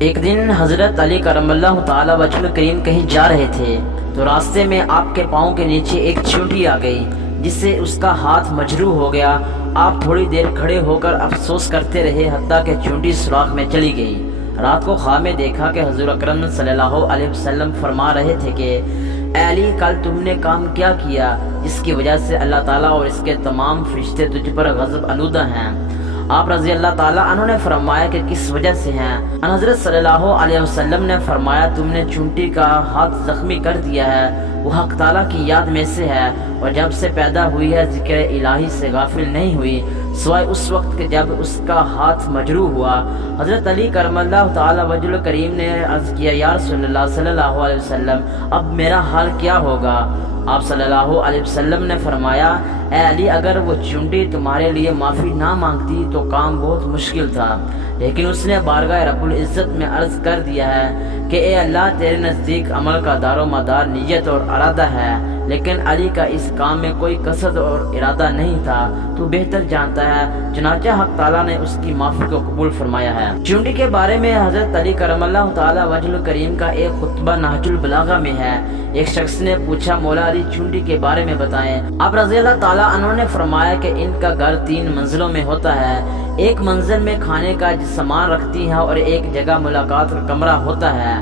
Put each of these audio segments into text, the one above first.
ایک دن حضرت علی کرم اللہ تعالی وجہ کریم کہیں جا رہے تھے تو راستے میں آپ کے پاؤں کے نیچے ایک چیونٹی آ گئی جس سے اس کا ہاتھ مجروح ہو گیا۔ آپ تھوڑی دیر کھڑے ہو کر افسوس کرتے رہے حتیٰ کہ چیونٹی سوراخ میں چلی گئی۔ رات کو خواب میں دیکھا کہ حضور اکرم صلی اللہ علیہ وسلم فرما رہے تھے کہ اے علی، کل تم نے کام کیا جس کی وجہ سے اللہ تعالیٰ اور اس کے تمام فرشتے تجھ پر غضب آلودہ ہیں؟ آپ رضی اللہ تعالیٰ عنہ نے فرمایا کہ کس وجہ سے ہیں؟ حضرت صلی اللہ علیہ وسلم نے فرمایا تم نے چونٹی کا ہاتھ زخمی کر دیا ہے، وہ حق تعالیٰ کی یاد میں سے ہے اور جب سے پیدا ہوئی ہے ذکر الہی سے غافل نہیں ہوئی سوائے اس وقت کہ جب اس کا ہاتھ مجروح ہوا۔ حضرت علی کرم اللہ تعالی وجہ کریم نے عرض کیا یا رسول اللہ صلی اللہ علیہ وسلم، اب میرا حال کیا ہوگا؟ آپ صلی اللہ علیہ وسلم نے فرمایا اے علی، اگر وہ چونٹی تمہارے لیے معافی نہ مانگتی تو کام بہت مشکل تھا، لیکن اس نے بارگاہ رب العزت میں عرض کر دیا ہے کہ اے اللہ، تیرے نزدیک عمل کا دار و مدار نیت اور ارادہ ہے، لیکن علی کا اس کام میں کوئی قصد اور ارادہ نہیں تھا، تو بہتر جانتا ہے۔ چنانچہ حق تعالیٰ نے اس کی معافی کو قبول فرمایا ہے۔ چونٹی کے بارے میں حضرت علی کرم اللہ تعالی وجہ کریم کا ایک خطبہ نہج البلاغہ میں ہے۔ ایک شخص نے پوچھا مولا علی، چونٹی کے بارے میں بتائیں۔ آپ رضی اللہ تعالیٰ عنہ نے فرمایا کہ ان کا گھر 3 منزلوں میں ہوتا ہے، ایک منزل میں کھانے کا سامان رکھتی ہیں اور ایک جگہ ملاقات کا کمرہ ہوتا ہے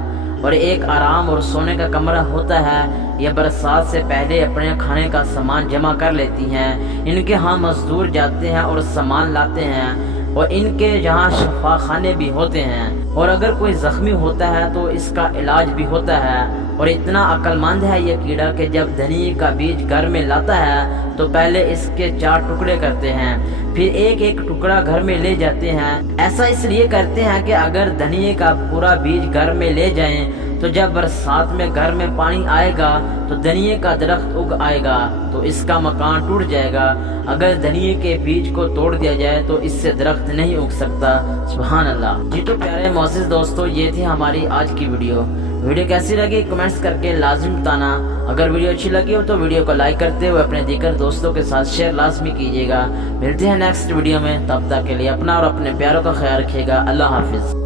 اور ایک آرام اور سونے کا کمرہ ہوتا ہے۔ یہ برسات سے پہلے اپنے کھانے کا سامان جمع کر لیتی ہیں، ان کے ہاں مزدور جاتے ہیں اور سامان لاتے ہیں اور ان کے جہاں شفا خانے بھی ہوتے ہیں، اور اگر کوئی زخمی ہوتا ہے تو اس کا علاج بھی ہوتا ہے۔ اور اتنا عقل مند ہے یہ کیڑا کہ جب دھنی کا بیج گھر میں لاتا ہے تو پہلے اس کے 4 ٹکڑے کرتے ہیں، پھر ایک ایک ٹکڑا گھر میں لے جاتے ہیں۔ ایسا اس لیے کرتے ہیں کہ اگر دھنیے کا پورا بیج گھر میں لے جائیں تو جب برسات میں گھر میں پانی آئے گا تو دھنیے کا درخت اگ آئے گا تو اس کا مکان ٹوٹ جائے گا، اگر دھنیے کے بیج کو توڑ دیا جائے تو اس سے درخت نہیں اگ سکتا۔ سبحان اللہ۔ جی تو پیارے معزز دوستو، یہ تھی ہماری آج کی ویڈیو کیسی لگی کمنٹس کر کے لازم بتانا۔ اگر ویڈیو اچھی لگی ہو تو ویڈیو کو لائک کرتے ہوئے اپنے دیگر دوستوں کے ساتھ شیئر لازمی کیجیے گا۔ ملتے ہیں نیکسٹ ویڈیو میں، تب تک کے لیے اپنا اور اپنے پیاروں کا خیال رکھیے گا۔ اللہ حافظ۔